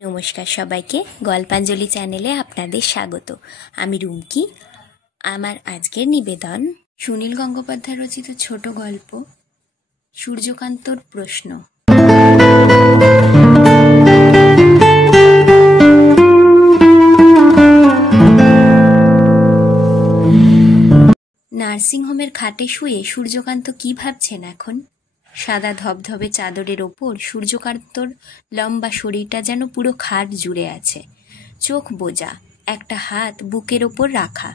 নমস্কার সবাইকে, গল্পাঞ্জলি চ্যানেলে আপনাদের স্বাগত। আমি রুমকি। আমার আজকের নিবেদন সুনীল গঙ্গোপাধ্যায় রচিত ছোট গল্প সূর্যকান্তর প্রশ্ন। নার্সিংহোমের খাটে শুয়ে সূর্যকান্ত কি ভাবছেন এখন? সাদা ধবধবে চাদরের ওপর সূর্যকান্তর লম্বা শরীরটা যেন পুরো খাট জুড়ে আছে। চোখ বোজা, একটা হাত বুকের ওপর রাখা।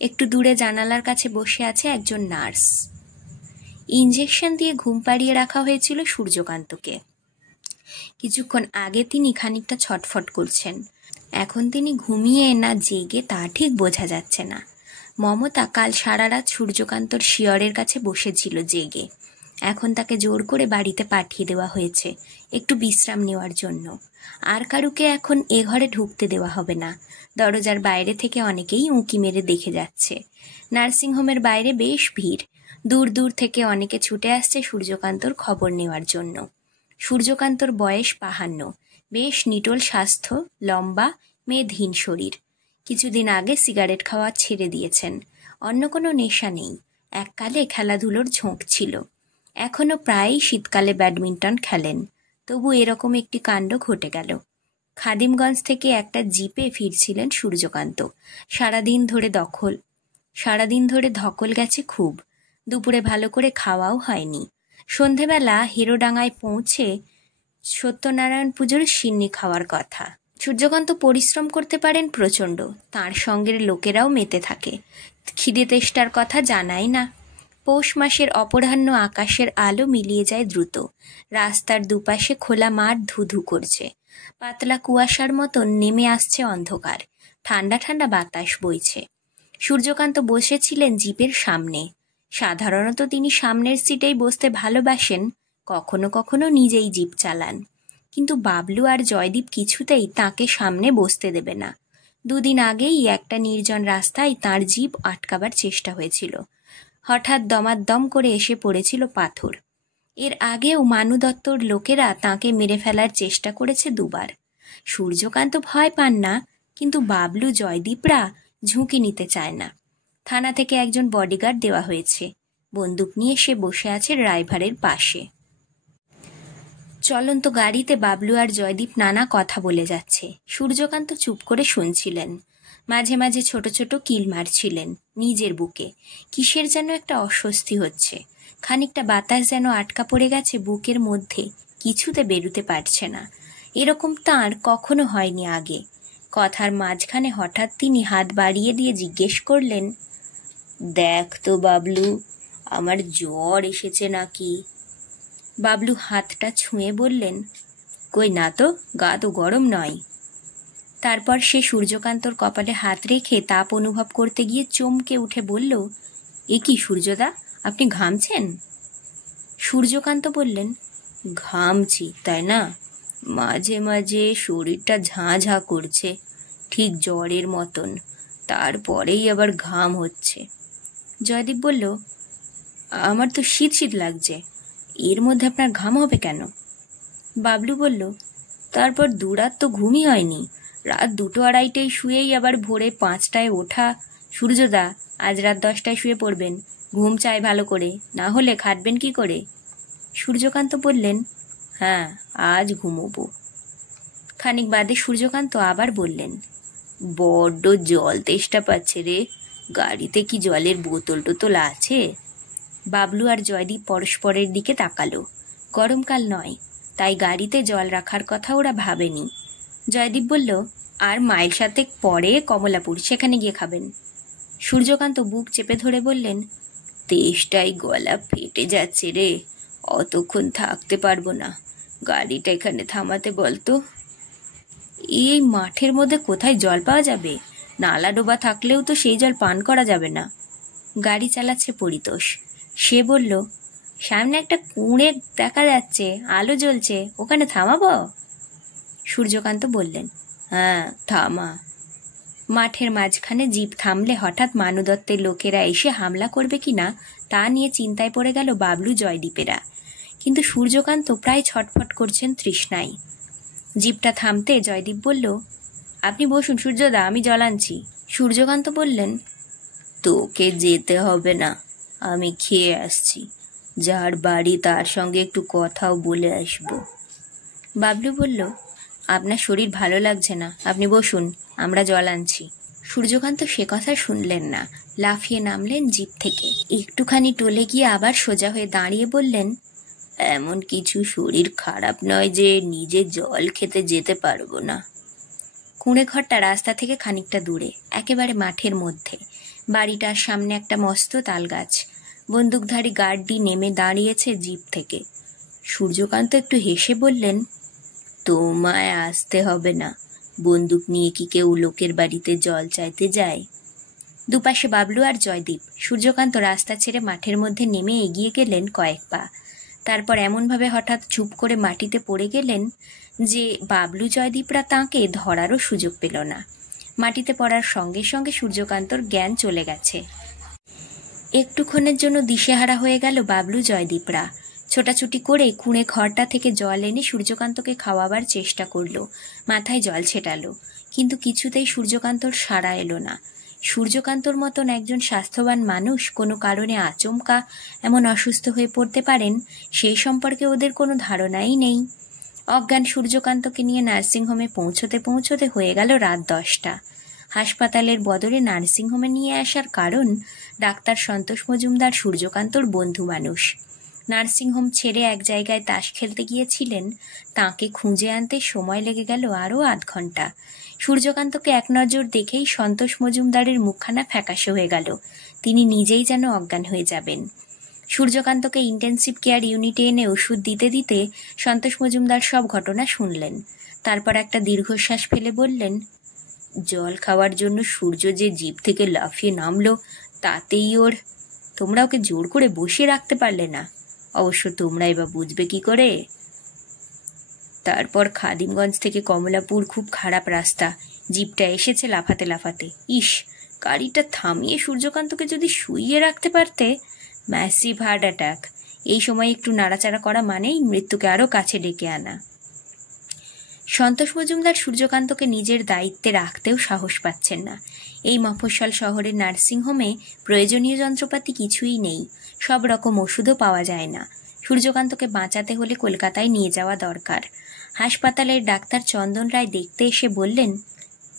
একটু দূরে জানালার কাছে বসে আছে একজন নার্স। ইঞ্জেকশন দিয়ে ঘুম পাড়িয়ে রাখা হয়েছিল সূর্যকান্তকে। কিছুক্ষণ আগে তিনি খানিকটা ছটফট করছেন। এখন তিনি ঘুমিয়ে না জেগে তা ঠিক বোঝা যাচ্ছে না। মমতা কাল সারা রাত সূর্যকান্তর শিয়রের কাছে বসেছিল জেগে। এখন তাকে জোর করে বাড়িতে পাঠিয়ে দেওয়া হয়েছে একটু বিশ্রাম নেওয়ার জন্য। আর কারুকে এখন এ ঘরে ঢুকতে দেওয়া হবে না। দরজার বাইরে থেকে অনেকেই উঁকি মেরে দেখে যাচ্ছে। নার্সিংহোমের বাইরে বেশ ভিড়। দূর দূর থেকে অনেকে ছুটে আসছে সূর্যকান্তর খবর নেওয়ার জন্য। সূর্যকান্তর বয়স 52, বেশ নিটোল স্বাস্থ্য, লম্বা মেদহীন শরীর। কিছুদিন আগে সিগারেট খাওয়া ছেড়ে দিয়েছেন। অন্য কোনো নেশা নেই। এককালে খেলাধুলোর ঝোঁক ছিল। এখনও প্রায়ই শীতকালে ব্যাডমিন্টন খেলেন। তবু এরকম একটি কাণ্ড ঘটে গেল। খাদিমগঞ্জ থেকে একটা জিপে ফিরছিলেন সূর্যকান্ত। সারাদিন ধরে ধকল গেছে খুব। দুপুরে ভালো করে খাওয়াও হয়নি। সন্ধেবেলা হেরোডাঙ্গায় পৌঁছে সত্যনারায়ণ পুজোর সিন্নি খাওয়ার কথা। সূর্যকান্ত পরিশ্রম করতে পারেন প্রচণ্ড। তাঁর সঙ্গের লোকেরাও মেতে থাকে। খিদে তেষ্টার কথা জানাই না। পৌষ মাসের অপরাহ্ন আকাশের আলো মিলিয়ে যায় দ্রুত। রাস্তার দুপাশে খোলা মাঠ ধুধু করছে। পাতলা কুয়াশার মতন নেমে আসছে অন্ধকার। ঠান্ডা ঠান্ডা বাতাস বইছে। সূর্যকান্ত বসেছিলেন জিপের সামনে। সাধারণত তিনি সামনের সিটেই বসতে ভালোবাসেন। কখনো কখনো নিজেই জিপ চালান। কিন্তু বাবলু আর জয়দীপ কিছুতেই তাকে সামনে বসতে দেবে না। দুদিন আগেই একটা নির্জন রাস্তায় তাঁর জিপ আটকাবার চেষ্টা হয়েছিল। হঠাৎ দমাদ্দম করে এসে পড়েছিল পাথর। এর আগেও মানু দত্তর লোকেরা তাঁকে মেরে ফেলার চেষ্টা করেছে দুবার। সূর্যকান্ত ভয় পান না, কিন্তু বাবলু জয়দীপরা ঝুঁকি নিতে চায় না। থানা থেকে একজন বডিগার্ড দেওয়া হয়েছে। বন্দুক নিয়ে সে বসে আছে ড্রাইভারের পাশে। চলন্ত গাড়িতে বাবলু আর জয়দীপ নানা কথা বলে যাচ্ছে। সূর্যকান্ত চুপ করে শুনছিলেন। মাঝে মাঝে ছোট ছোট কিল মারছিলেন নিজের বুকে। কিসের যেন একটা অস্বস্তি হচ্ছে। খানিকটা বাতাস যেন আটকা পড়ে গেছে বুকের মধ্যে, কিছুতে বেরুতে পারছে না। এরকম তাঁর কখনো হয়নি আগে। কথার মাঝখানে হঠাৎ তিনি হাত বাড়িয়ে দিয়ে জিজ্ঞেস করলেন, দেখ তো বাবলু, আমার জ্বর এসেছে নাকি? বাবলু হাতটা ছুঁয়ে বললেন, কই না তো, গা তো গরম নয়। তারপর সে সূর্যকান্তর কপালে হাত রেখে তাপ অনুভব করতে গিয়ে চমকে উঠে বলল, এ কি সূর্যদা, আপনি ঘামছেন? সূর্যকান্ত বললেন, ঘামছি তাই না, মাঝে মাঝে শরীরটা ঝাঁ ঝাঁ করছে, ঠিক জ্বরের মতন, তারপরেই আবার ঘাম হচ্ছে। জয়দীপ বলল, আমার তো শীত শীত লাগছে, এর মধ্যে আপনার ঘাম হবে কেন? বাবলু বলল, তারপর দুরাত তো ঘুমই হয়নি। রাত 2-2:30টায় শুয়েই আবার ভোরে 5টায় ওঠা। সূর্যদা, আজ রাত 10টায় শুয়ে পড়বেন। ঘুম চাই ভালো করে, না হলে খাটবেন কি করে? সূর্যকান্ত বললেন, হ্যাঁ, আজ ঘুমোবো। খানিক বাদে সূর্যকান্ত আবার বললেন, বড্ড জল তেষ্টা পাচ্ছে রে, গাড়িতে কি জলের বোতল টোতল আছে? বাবলু আর জয়দীপ পরস্পরের দিকে তাকালো। গরমকাল নয়, তাই গাড়িতে জল রাখার কথা ওরা ভাবেনি। জয়দীপ বলল, আর মাইল 7 পরে কমলাপুর, সেখানে গিয়ে খাবেন। সূর্যকান্ত বুক চেপে ধরে বললেন, তেষ্টায় গলা ফেটে যাচ্ছে রে, অতক্ষণ থাকতে পারবো না, গাড়িটা এখানে থামাতে বলতো। এই মাঠের মধ্যে কোথায় জল পাওয়া যাবে? নালা ডোবা থাকলেও তো সেই জল পান করা যাবে না। গাড়ি চালাচ্ছে পরিতোষ। সে বলল, সামনে একটা কুঁড়ে দেখা যাচ্ছে, আলো জ্বলছে, ওখানে থামাবো? সূর্যকান্ত বললেন, হ্যাঁ থামা। মাঠের মাঝখানে জিপ থামলে হঠাৎ মানু দত্তের লোকেরা এসে হামলা করবে কিনা তা নিয়ে চিন্তায় পড়ে গেল বাবলু জয়দীপেরা। কিন্তু সূর্যকান্ত প্রায় ছটফট করছেন তৃষ্ণায়। জিপটা থামতে জয়দীপ বলল, আপনি বসুন সূর্যদা, আমি জল আনছি। সূর্যকান্ত বললেন, তোকে যেতে হবে না, আমি খেয়ে আসছি। যার বাড়ি তার সঙ্গে একটু কথাও বলে আসবো। বাবলু বলল, আপনার শরীর ভালো লাগছে না, আপনি বসুন, আমরা জল আনছি। সূর্যকান্ত সে কথা শুনলেন না, লাফিয়ে নামলেন জিপ থেকে। একটুখানি টলে গিয়ে আবার সোজা হয়ে দাঁড়িয়ে বললেন, এমন কিছু শরীর খারাপ নয় যে নিজে জল খেতে যেতে পারবো না। কুঁড়ে ঘরটা রাস্তা থেকে খানিকটা দূরে, একেবারে মাঠের মধ্যে। বাড়িটার সামনে একটা মস্ত তাল গাছ। বন্দুকধারী গার্ডটি নেমে দাঁড়িয়েছে জিপ থেকে। সূর্যকান্ত একটু হেসে বললেন, তোমায় আসতে হবে না, বন্দুক নিয়ে কি কেউ লোকের বাড়িতে জল চাইতে যায়? দুপাশে বাবলু আর জয়দীপ। সূর্যকান্ত রাস্তা ছেড়ে মাঠের মধ্যে নেমে এগিয়ে গেলেন কয়েক পা। তারপর এমনভাবে হঠাৎ চুপ করে মাটিতে পড়ে গেলেন যে বাবলু জয়দীপরা তাঁকে ধরারও সুযোগ পেল না। মাটিতে পড়ার সঙ্গে সঙ্গে সূর্যকান্তর জ্ঞান চলে গেছে। একটুক্ষণের জন্য দিশেহারা হয়ে গেল বাবলু জয়দীপরা। ছোটাছুটি করে কুঁড়ে ঘরটা থেকে জল এনে সূর্যকান্তকে খাওয়াবার চেষ্টা করল, মাথায় জল ছেটালো, কিন্তু কিছুতেই সূর্যকান্তর সাড়া এলো না। সূর্যকান্তর মতন একজন স্বাস্থ্যবান মানুষ কোনো কারণে আচমকা এমন অসুস্থ হয়ে পড়তে পারেন, সেই সম্পর্কে ওদের কোনো ধারণাই নেই। অজ্ঞান সূর্যকান্তকে নিয়ে নার্সিংহোমে পৌঁছতে পৌঁছতে হয়ে গেল রাত 10টা। হাসপাতালের বদলে নার্সিংহোমে নিয়ে আসার কারণ, ডাক্তার সন্তোষ মজুমদার সূর্যকান্তর বন্ধু মানুষ। নার্সিংহোম ছেড়ে এক জায়গায় তাস খেলতে গিয়েছিলেন, তাঁকে খুঁজে আনতে সময় লেগে গেল আরও আধ ঘন্টা। সূর্যকান্তকে এক নজর দেখেই সন্তোষ মজুমদারের মুখখানা ফ্যাকাশে হয়ে গেল, তিনি নিজেই যেন অজ্ঞান হয়ে যাবেন। সূর্যকান্তকে ইন্টেন্সিভ কেয়ার ইউনিটে এনে ওষুধ দিতে দিতে সন্তোষ মজুমদার সব ঘটনা শুনলেন। তারপর একটা দীর্ঘশ্বাস ফেলে বললেন, জল খাওয়ার জন্য সূর্য যে জিপ থেকে লাফিয়ে নামলো, তাতেই ওর। তোমরা ওকে জোর করে বসিয়ে রাখতে পারলে না, অবশ্য তোমরাই বা বুঝবে কি করে। তারপর খাদিমগঞ্জ থেকে কমলাপুর খুব খারাপ রাস্তা, জিপটা এসেছে লাফাতে লাফাতে। ইস, গাড়িটা থামিয়ে সূর্যকান্তকে যদি শুইয়ে রাখতে পারতে। Massive heart attack. এই সময় একটু নাড়াচাড়া করা মানেই মৃত্যুকে আরও কাছে ডেকে আনা। সন্তোষ মজুমদার সূর্যকান্তকে নিজের দায়িত্বে রাখতেও সাহস পাচ্ছেন না। এই মফস্বল শহরের নার্সিংহোমে প্রয়োজনীয় যন্ত্রপাতি কিছুই নেই, সব রকম ওষুধও পাওয়া যায় না। সূর্যকান্তকে বাঁচাতে হলে কলকাতায় নিয়ে যাওয়া দরকার। হাসপাতালের ডাক্তার চন্দন রায় দেখতে এসে বললেন,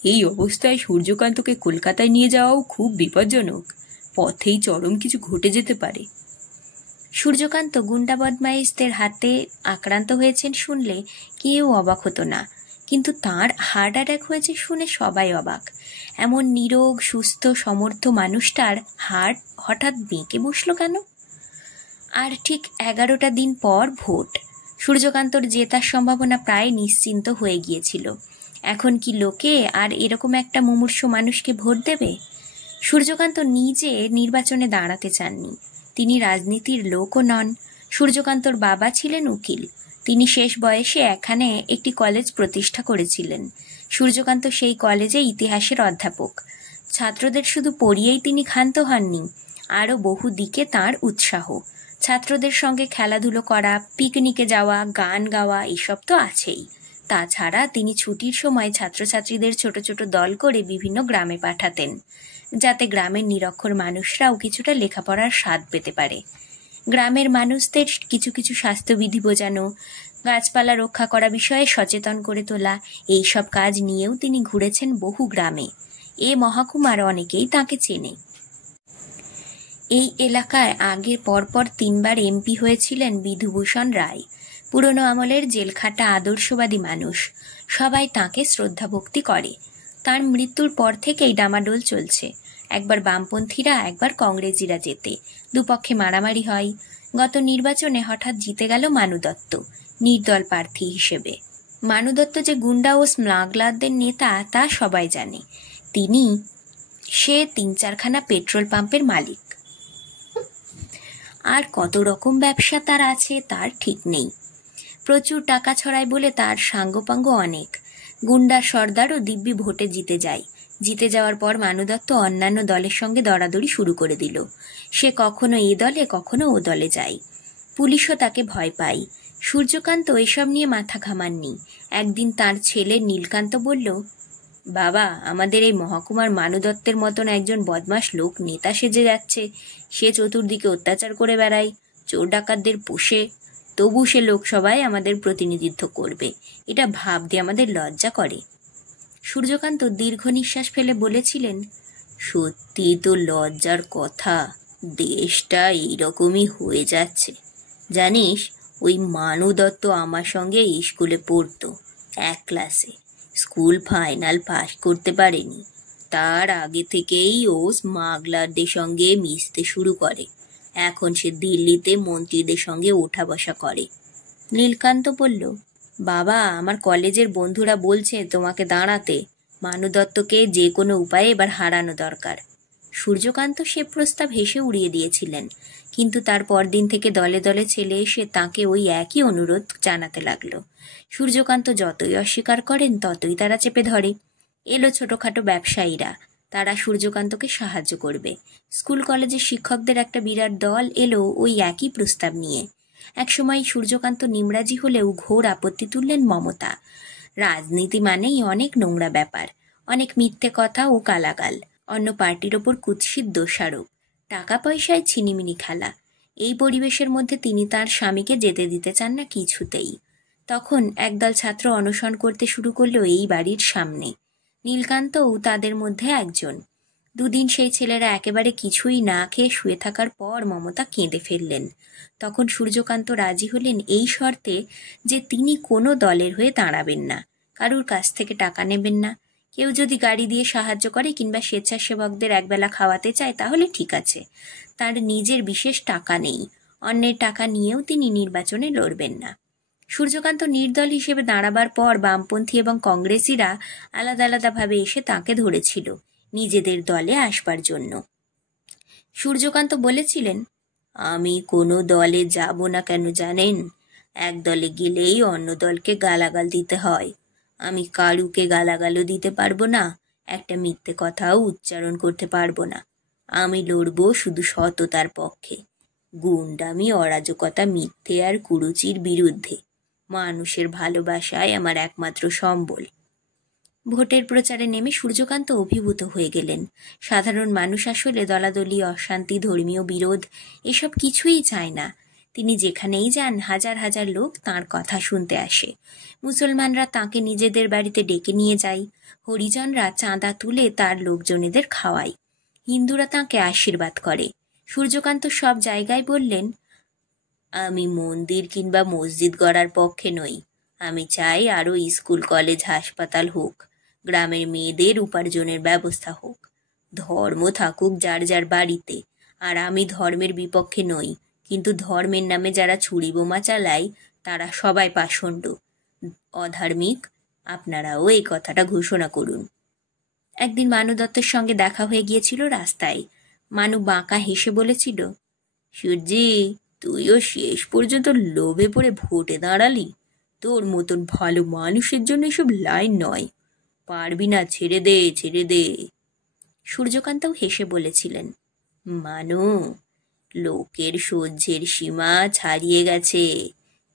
এই অবস্থায় সূর্যকান্তকে কলকাতায় নিয়ে যাওয়াও খুব বিপজ্জনক, পথেই চরম কিছু ঘটে যেতে পারে। সূর্যকান্ত গুন্ডা বদমাইশদের হাতে আক্রান্ত হয়েছেন শুনলে কেউ অবাক হতো না, কিন্তু তাঁর হার্ট অ্যাটাক হয়েছে শুনে সবাই অবাক। এমন নিরোগ সুস্থ সমর্থ মানুষটার হার্ট হঠাৎ বেঁকে বসলো কেন? আর ঠিক 11টা দিন পর ভোট। সূর্যকান্তর জেতার সম্ভাবনা প্রায় নিশ্চিন্ত হয়ে গিয়েছিল। এখন কি লোকে আর এরকম একটা মুমূর্ষু মানুষকে ভোট দেবে? সূর্যকান্ত নিজে নির্বাচনে দাঁড়াতে চাননি, তিনি রাজনীতির লোকও নন। সূর্যকান্তর বাবা ছিলেন উকিল, তিনি শেষ বয়সে এখানে একটি কলেজ প্রতিষ্ঠা করেছিলেন। সূর্যকান্ত সেই কলেজে ইতিহাসের অধ্যাপক। ছাত্রদের শুধু পড়িয়েই তিনি ক্ষান্ত হননি, আরও বহু দিকে তাঁর উৎসাহ। ছাত্রদের সঙ্গে খেলাধুলো করা, পিকনিকে যাওয়া, গান গাওয়া, এসব তো আছেই। তাছাড়া তিনি ছুটির সময় ছাত্রছাত্রীদের ছোট ছোট দল করে বিভিন্ন গ্রামে পাঠাতেন, যাতে গ্রামের নিরক্ষর মানুষরাও কিছুটা লেখাপড়ার স্বাদ পেতে পারে। গ্রামের মানুষদের কিছু কিছু স্বাস্থ্যবিধি বোঝানো, গাছপালা রক্ষা করা বিষয়ে সচেতন করে তোলা, এইসব কাজ নিয়েও তিনি ঘুরেছেন বহু গ্রামে। এ মহকুমার অনেকেই তাঁকে চেনে। এই এলাকায় আগে পরপর 3বার এমপি হয়েছিলেন বিধুভূষণ রায়, পুরনো আমলের জেলখাটা আদর্শবাদী মানুষ। সবাই তাঁকে শ্রদ্ধা ভক্তি করে। তাঁর মৃত্যুর পর থেকেই ডামাডোল চলছে, একবার বামপন্থীরা একবার কংগ্রেসিরা জেতে, দুপক্ষে মারামারি হয়। গত নির্বাচনে হঠাৎ জিতে গেল মানু দত্ত নির্দল প্রার্থী হিসেবে। মানু দত্ত যে গুন্ডা ও স্মাগলারদের নেতা তা সবাই জানে। সে 3-4খানা পেট্রোল পাম্পের মালিক। আর কত রকম ব্যবসা তার আছে তার ঠিক নেই। প্রচুর টাকা ছড়ায় বলে তার সাঙ্গপাঙ্গ অনেক। গুন্ডা সর্দারও দিব্যি ভোটে জিতে যায়। জিতে যাওয়ার পর মানু দত্ত অন্যান্য দলের সঙ্গে দরাদরি শুরু করে দিল। সে কখনো এ দলে কখনো ও দলে যায়। পুলিশও তাকে ভয় পায়। সূর্যকান্ত এসব নিয়ে মাথা ঘামাননি। একদিন তার ছেলে নীলকান্ত বলল, বাবা, আমাদের এই মহকুমার মানু দত্তের মতন একজন বদমাস লোক নেতা সেজে যাচ্ছে। সে চতুর্দিকে অত্যাচার করে বেড়ায়, চোর ডাকাতদের পোষে, তবু সে লোকসভায় আমাদের প্রতিনিধিত্ব করবে। এটা ভাবতে আমাদের লজ্জা করে। সূর্যকান্ত দীর্ঘ নিঃশ্বাস ফেলে বলেছিলেন, সত্যি তো লজ্জার কথা। দেশটা এইরকমই হয়ে যাচ্ছে। জানিস, ওই মানু দত্ত আমার সঙ্গে স্কুলে পড়তো, এক ক্লাসে। স্কুল ফাইনাল পাস করতে পারেনি, তার আগে থেকেই ও স্মাগলারদের সঙ্গে মিশতে শুরু করে। এখন সে দিল্লিতে মন্ত্রীদের সঙ্গে ওঠা বসা করে। নীলকান্ত বলল, বাবা, আমার কলেজের বন্ধুরা বলছে তোমাকে দাঁড়াতে। মানু দত্তকে যে কোনো উপায়ে এবার হারানো দরকার। সূর্যকান্ত সে প্রস্তাব হেসে উড়িয়ে দিয়েছিলেন, কিন্তু তার পরদিন থেকে দলে দলে ছেলে এসে তাকে ওই একই অনুরোধ জানাতে লাগলো। সূর্যকান্ত যতই অস্বীকার করেন ততই তারা চেপে ধরে। এলো ছোটখাটো ব্যবসায়ীরা, তারা সূর্যকান্তকে সাহায্য করবে। স্কুল কলেজের শিক্ষকদের একটা বিরাট দল এলো ওই একই প্রস্তাব নিয়ে। একসময় সূর্যকান্ত নিমরাজি হলেও ঘোর আপত্তি তুললেন মমতা। রাজনীতি মানেই অনেক নোংরা ব্যাপার, অনেক মিথ্যে কথা ও গালাগাল, অন্য পার্টির ওপর কুৎসিত দোষারোপ, টাকা পয়সায় ছিনিমিনি খেলা। এই পরিবেশের মধ্যে তিনি তার স্বামীকে যেতে দিতে চান না কিছুতেই। তখন একদল ছাত্র অনশন করতে শুরু করলো এই বাড়ির সামনে। নীলকান্তও তাদের মধ্যে একজন। দুদিন সেই ছেলেরা একেবারে কিছুই না খেয়ে শুয়ে থাকার পর মমতা কেঁদে ফেললেন। তখন সূর্যকান্ত রাজি হলেন এই শর্তে যে তিনি কোনো দলের হয়ে দাঁড়াবেন না, কারুর কাছ থেকে টাকা নেবেন না। কেউ যদি গাড়ি দিয়ে সাহায্য করে কিংবা স্বেচ্ছাসেবকদের একবেলা খাওয়াতে চায় তাহলে ঠিক আছে, তার নিজের বিশেষ টাকা নেই। অন্যের টাকা নিয়েও তিনি নির্বাচনে লড়বেন না। সূর্যকান্ত নির্দল হিসেবে দাঁড়াবার পর বামপন্থী এবং কংগ্রেসিরা আলাদা আলাদাভাবে এসে তাঁকে ধরেছিল নিজেদের দলে আসবার জন্য। সূর্যকান্ত বলেছিলেন, আমি কোনো দলে যাব না কেন জানেন? এক দলে গেলেই অন্য দলকে গালাগাল দিতে হয়। আমি কারুকে গালাগালও দিতে পারবো না, একটা মিথ্যে কথাও উচ্চারণ করতে পারবো না। আমি লড়বো শুধু সততার পক্ষে, গুন্ডামি, অরাজকতা, মিথ্যে আর কুরুচির বিরুদ্ধে। মানুষের ভালোবাসায় আমার একমাত্র সম্বল। ভোটের প্রচারে নেমে সূর্যকান্ত অভিভূত হয়ে গেলেন। সাধারণ মানুষ আসলে দলাদলি, অশান্তি, ধর্মীয় বিরোধ এসব কিছুই চায় না। তিনি যেখানেই যান হাজার হাজার লোক তাঁর কথা শুনতে আসে। মুসলমানরা তাঁকে নিজেদের বাড়িতে ডেকে নিয়ে যায়, হরিজনরা চাঁদা তুলে তার লোকজনেদের খাওয়ায়, হিন্দুরা তাঁকে আশীর্বাদ করে। সূর্যকান্ত সব জায়গায় বললেন, আমি মন্দির কিংবা মসজিদ গড়ার পক্ষে নই। আমি চাই আরও স্কুল, কলেজ, হাসপাতাল হোক, গ্রামের মেয়েদের উপার্জনের ব্যবস্থা হোক। ধর্ম থাকুক যার যার বাড়িতে, আর আমি ধর্মের বিপক্ষে নই, কিন্তু ধর্মের নামে যারা ছুরি বোমা চালায় তারা সবাই পাষণ্ড, অধার্মিক। আপনারাও এই কথাটা ঘোষণা করুন। একদিন মানু দত্তের সঙ্গে দেখা হয়ে গিয়েছিল রাস্তায়। মানু বাঁকা হেসে বলেছিল, সূর্যি, তুইও শেষ পর্যন্ত লোভে পড়ে ভোটে দাঁড়ালি। তোর মতন ভালো মানুষের জন্য এসব লাইন নয়। পারবি না, ছেড়ে দে, ছেড়ে দে। সূর্যকান্তও হেসে বলেছিলেন, মানু, লোকের সহ্যের সীমা ছাড়িয়ে গেছে।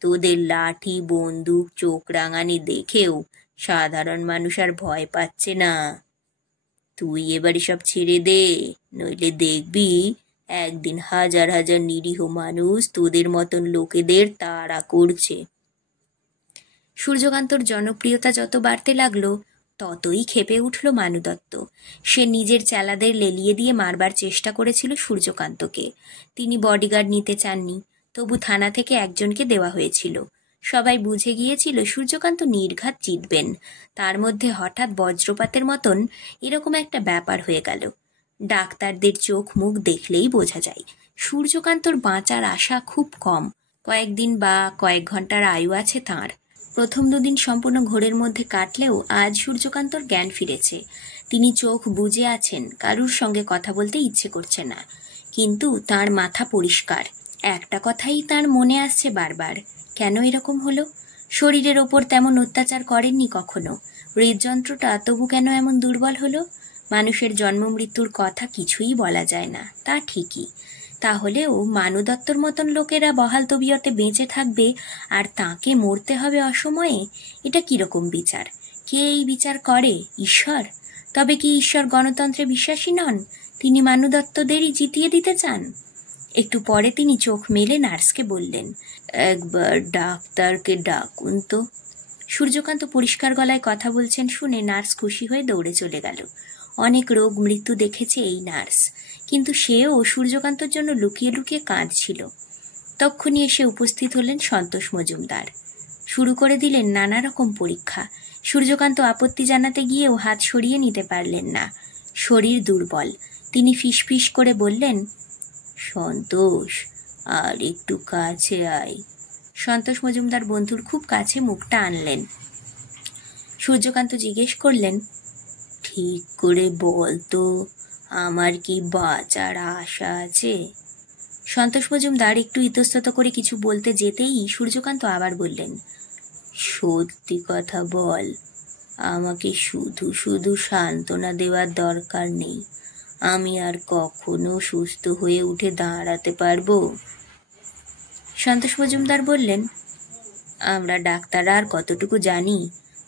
তোদের লাঠি, বন্দুক, চোখ রাঙানি দেখেও সাধারণ মানুষ আর ভয় পাচ্ছে না। তুই এবার সব ছেড়ে দে, নইলে দেখবি একদিন হাজার হাজার নিরীহ মানুষ তোদের মতন লোকেদের তাড়া করছে। সূর্যকান্তর জনপ্রিয়তা যত বাড়তে লাগলো ততই ক্ষেপে উঠল মানু দত্ত। সে নিজের চেলাদের লেলিয়ে দিয়ে মারবার চেষ্টা করেছিল সূর্যকান্তকে। তিনি বডিগার্ড নিতে চাননি, তবু থানা থেকে একজনকে দেওয়া হয়েছিল। সবাই বুঝে গিয়েছিল সূর্যকান্ত নির্ঘাত জিতবেন। তার মধ্যে হঠাৎ বজ্রপাতের মতন এরকম একটা ব্যাপার হয়ে গেল। ডাক্তারদের চোখ মুখ দেখলেই বোঝা যায় সূর্যকান্তর বাঁচার আশা খুব কম। কয়েকদিন বা কয়েক ঘন্টার আয়ু আছে তাঁর। প্রথম দুদিন সম্পূর্ণ ঘোরের মধ্যে কাটলেও আজ সূর্যকান্তর জ্ঞান ফিরেছে। তিনি চোখ বুজে আছেন, কারুর সঙ্গে কথা বলতে ইচ্ছে করছে না, কিন্তু তার মাথা পরিষ্কার। একটা কথাই তার মনে আসছে বারবার, কেন এরকম হলো? শরীরের ওপর তেমন অত্যাচার করেননি কখনো, হৃদযন্ত্রটা তবু কেন এমন দুর্বল হলো? মানুষের জন্ম মৃত্যুর কথা কিছুই বলা যায় না, তা ঠিকই, তাহলেও মানু দত্তর মতন লোকেরা বহাল তবিয়তে বেঁচে থাকবে আর তাকে মরতে হবে অসময়ে? এটা কিরকম বিচার? কে এই বিচার করে? ঈশ্বর? তবে কি ঈশ্বর গণতন্ত্রে বিশ্বাসী নন? তিনি মানু দত্তদেরই জিতিয়ে দিতে চান? একটু পরে তিনি চোখ মেলে নার্সকে বললেন, একবার ডাক্তারকে ডাকুন তো। সূর্যকান্ত পরিষ্কার গলায় কথা বলছেন শুনে নার্স খুশি হয়ে দৌড়ে চলে গেল। অনেক রোগ মৃত্যু দেখেছে এই নার্স, কিন্তু সেও সূর্যকান্তর জন্য লুকিয়ে লুকিয়ে কাঁদছিল। তক্ষুনি এসে উপস্থিত হলেন সন্তোষ মজুমদার। শুরু করে দিলেন নানা রকম পরীক্ষা। সূর্যকান্ত আপত্তি জানাতে গিয়েও হাত সরিয়ে নিতে পারলেন না। শরীর দুর্বল। তিনি ফিসফিস করে বললেন, সন্তোষ, আর একটু কাছে আয়। সন্তোষ মজুমদার বন্ধুর খুব কাছে মুখটা আনলেন। সূর্যকান্ত জিজ্ঞেস করলেন, ঠিক করে বল তো, আমার কি বাঁচার আশা আছে? সন্তোষ মজুমদার একটু ইতস্তত করে কিছু বলতে যেতেই সূর্যকান্ত আবার বললেন, সত্যি কথা বল, আমাকে শুধু শুধু সান্ত্বনা দেওয়ার দরকার নেই। আমি আর কখনো সুস্থ হয়ে উঠে দাঁড়াতে পারবো? সন্তোষ মজুমদার বললেন, আমরা ডাক্তাররা আর কতটুকু জানি?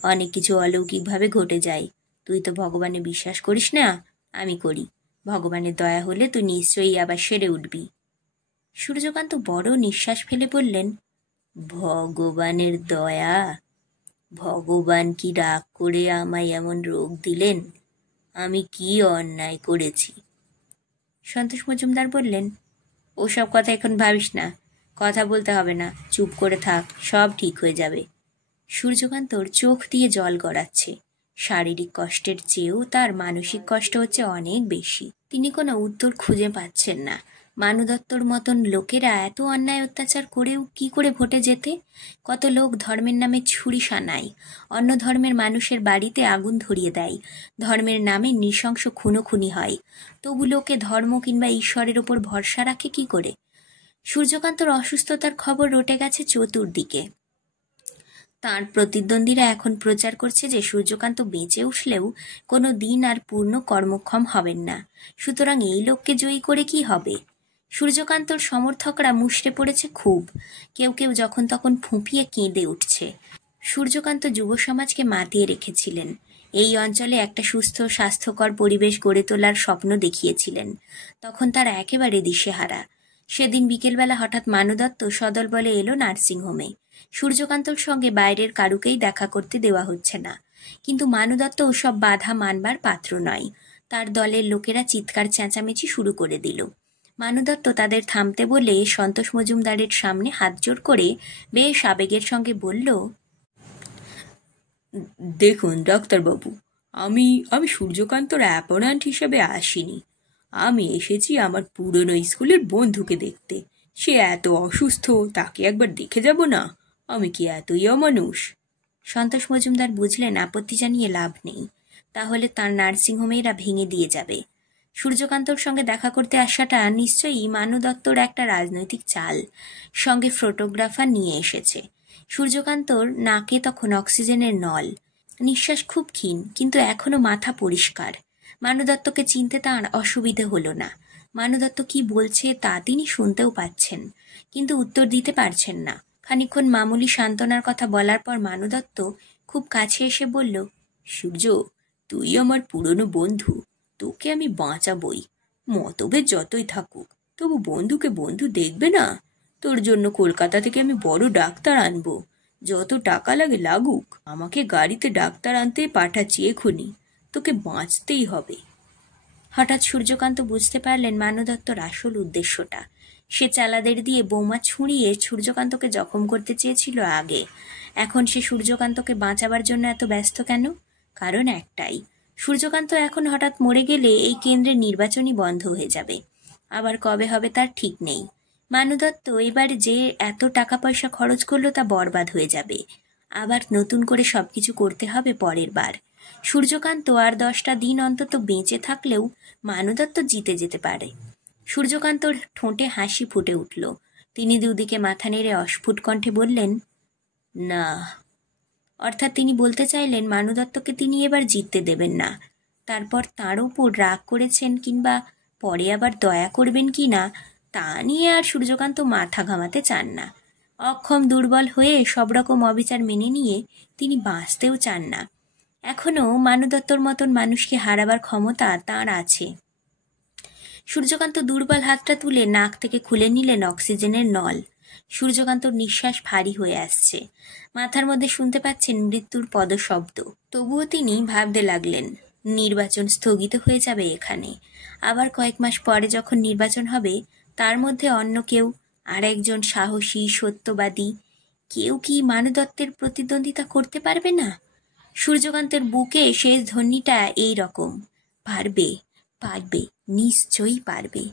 অনেক কিছু অলৌকিকভাবে ঘটে যায়। তুই তো ভগবানে বিশ্বাস করিস না, আমি করি। ভগবানের দয়া হলে তুই নিশ্চয়ই আবার সেরে উঠবি। সূর্যকান্ত বড় নিঃশ্বাস ফেলে বললেন, ভগবানের দয়া? ভগবান কি রাগ করে আমায় এমন রোগ দিলেন? আমি কি অন্যায় করেছি? সন্তোষ মজুমদার বললেন, ওসব কথা এখন ভাবিস না, কথা বলতে হবে না, চুপ করে থাক, সব ঠিক হয়ে যাবে। সূর্যকান্তর চোখ দিয়ে জল গড়াচ্ছে। শারীরিক কষ্টের চেয়েও তার মানসিক কষ্ট হচ্ছে অনেক বেশি। তিনি কোনো উত্তর খুঁজে পাচ্ছেন না। মানু দত্তর মতন লোকেরা এত অন্যায় অত্যাচার করেও কি করে ভোটে যেতে? কত লোক ধর্মের নামে ছুরি শানায়, অন্য ধর্মের মানুষের বাড়িতে আগুন ধরিয়ে দেয়, ধর্মের নামে নৃশংস খুনোখুনি হয়, তবু লোকে ধর্ম কিংবা ঈশ্বরের ওপর ভরসা রাখে কি করে? সূর্যকান্তর অসুস্থতার খবর রটে গেছে চতুর্দিকে। তাঁর প্রতিদ্বন্দ্বীরা এখন প্রচার করছে যে সূর্যকান্ত বেঁচে উঠলেও কোনো দিন আর পূর্ণ কর্মক্ষম হবেন না। সুতরাং এই লোককে জয়ী করে কি হবে? সূর্যকান্তর সমর্থকরা মুষড়ে পড়েছে খুব। কেউ কেউ যখন তখন ফুঁপিয়ে কেঁদে উঠছে। সূর্যকান্ত যুব সমাজকে মাতিয়ে রেখেছিলেন। এই অঞ্চলে একটা সুস্থ স্বাস্থ্যকর পরিবেশ গড়ে তোলার স্বপ্ন দেখিয়েছিলেন। তখন তারা একেবারে দিশেহারা। সেদিন বিকেলবেলা হঠাৎ মানু দত্ত সদল বলে এলো নার্সিংহোমে। সূর্যকান্তর সঙ্গে বাইরের কারুকেই দেখা করতে দেওয়া হচ্ছে না। কিন্তু মানু দত্ত ওসব বাধা মানবার পাত্র নয়। তার দলের লোকেরা চিৎকার চেঁচামেচি শুরু করে দিল। মানু দত্ত তাদের থামতে বলে সন্তোষ মজুমদারের সামনে হাত জোড় করে বেশ আবেগের সঙ্গে বলল, দেখুন ডাক্তারবাবু, আমি আমি সূর্যকান্তর অ্যাপোনেন্ট হিসেবে আসিনি। আমি এসেছি আমার পুরনো স্কুলের বন্ধুকে দেখতে। সে এত অসুস্থ, তাকে একবার দেখে যাব না? আমি কি এতই অমানুষ? সন্তোষ মজুমদার বুঝলেন আপত্তি জানিয়ে লাভ নেই। তাহলে তার নার্সিংহোমে এরা ভেঙে দিয়ে যাবে। সূর্যকান্তর সঙ্গে দেখা করতে আসাটা নিশ্চয়ই মানু দত্তর একটা রাজনৈতিক চাল। সঙ্গে ফটোগ্রাফার নিয়ে এসেছে। সূর্যকান্তর নাকে তখন অক্সিজেনের নল। নিঃশ্বাস খুব ক্ষীণ, কিন্তু এখনো মাথা পরিষ্কার। মানু দত্তকে চিনতে তাঁর অসুবিধে হলো না। মানু দত্ত কি বলছে তা তিনি শুনতেও পাচ্ছেন, কিন্তু উত্তর দিতে পারছেন না। খানিকক্ষণ মামুলি সান্ত্বনার কথা বলার পর মানু দত্ত খুব কাছে এসে বলল, সূর্য, তুই আমার পুরনো বন্ধু, তোকে আমি বাঁচাবই। মতভেদ যতই থাকুক, তবু বন্ধুকে বন্ধু দেখবে না? তোর জন্য কলকাতা থেকে আমি বড় ডাক্তার আনবো। যত টাকা লাগে লাগুক, আমাকে গাড়িতে ডাক্তার আনতে পাঠাচ্ছি এখনই। তোকে বাঁচতেই হবে। হঠাৎ সূর্যকান্ত বুঝতে পারলেন মানু দত্তর আসল উদ্দেশ্যটা। সে চালাদের দিয়ে বোমা ছুঁড়িয়ে সূর্যকান্তকে জখম করতে চেয়েছিল আগে। এখন সে সূর্যকান্তকে বাঁচাবার জন্য এত ব্যস্ত কেন? কারণ একটাই, সূর্যকান্ত এখন হঠাৎ মরে গেলে এই কেন্দ্রের নির্বাচনই বন্ধ হয়ে যাবে। আবার কবে হবে তার ঠিক নেই। মানু দত্ত এবার যে এত টাকা পয়সা খরচ করলো তা বরবাদ হয়ে যাবে। আবার নতুন করে সবকিছু করতে হবে পরের বার। সূর্যকান্ত আর 10টা দিন অন্তত বেঁচে থাকলেও মানু দত্ত জিতে যেতে পারে। সূর্যকান্তর ঠোঁটে হাসি ফুটে উঠল। তিনি দুদিকে মাথা নেড়ে অস্ফুট কণ্ঠে বললেন, না। অর্থাৎ তিনি বলতে চাইলেন মানু দত্তকে তিনি এবার জিততে দেবেন না। তারপর তাঁর ওপর রাগ করেছেন কিংবা পরে আবার দয়া করবেন কি না তা নিয়ে আর সূর্যকান্ত মাথা ঘামাতে চান না। অক্ষম দুর্বল হয়ে সব রকম অবিচার মেনে নিয়ে তিনি বাঁচতেও চান না। এখনও মানুদত্তর মতন মানুষকে হারাবার ক্ষমতা তাঁর আছে। সূর্যকান্ত দুর্বল হাতটা তুলে নাক থেকে খুলে নিলেন অক্সিজেনের নল। সূর্যকান্তর নিঃশ্বাস ভারী হয়ে আসছে। মাথার মধ্যে শুনতে পাচ্ছেন মৃত্যুর পদশব্দ। তবুও তিনি ভাবতে লাগলেন, নির্বাচন স্থগিত হয়ে যাবে এখানে। আবার কয়েক মাস পরে যখন নির্বাচন হবে, তার মধ্যে অন্য কেউ, আর একজন সাহসী সত্যবাদী কেউ কি মানুদত্তের প্রতিদ্বন্দ্বিতা করতে পারবে না? সূর্যকান্তের বুকে শেষ ধ্বনিটা এই রকম, পারবে, পারবে, নিশ্চয়ই পারবে।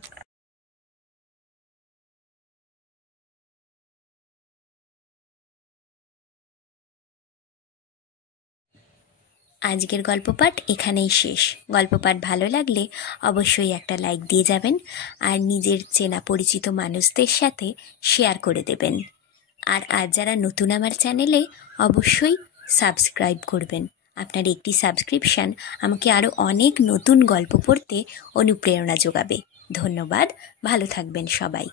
আজকের গল্প পাঠ এখানেই শেষ। গল্প পাঠ ভালো লাগলে অবশ্যই একটা লাইক দিয়ে যাবেন, আর নিজের চেনা পরিচিত মানুষদের সাথে শেয়ার করে দেবেন। আর আজ যারা নতুন আমার চ্যানেলে, অবশ্যই সাবস্ক্রাইব করবেন। আপনার একটি সাবস্ক্রিপশান আমাকে আরও অনেক নতুন গল্প পড়তে অনুপ্রেরণা যোগাবে। ধন্যবাদ, ভালো থাকবেন সবাই।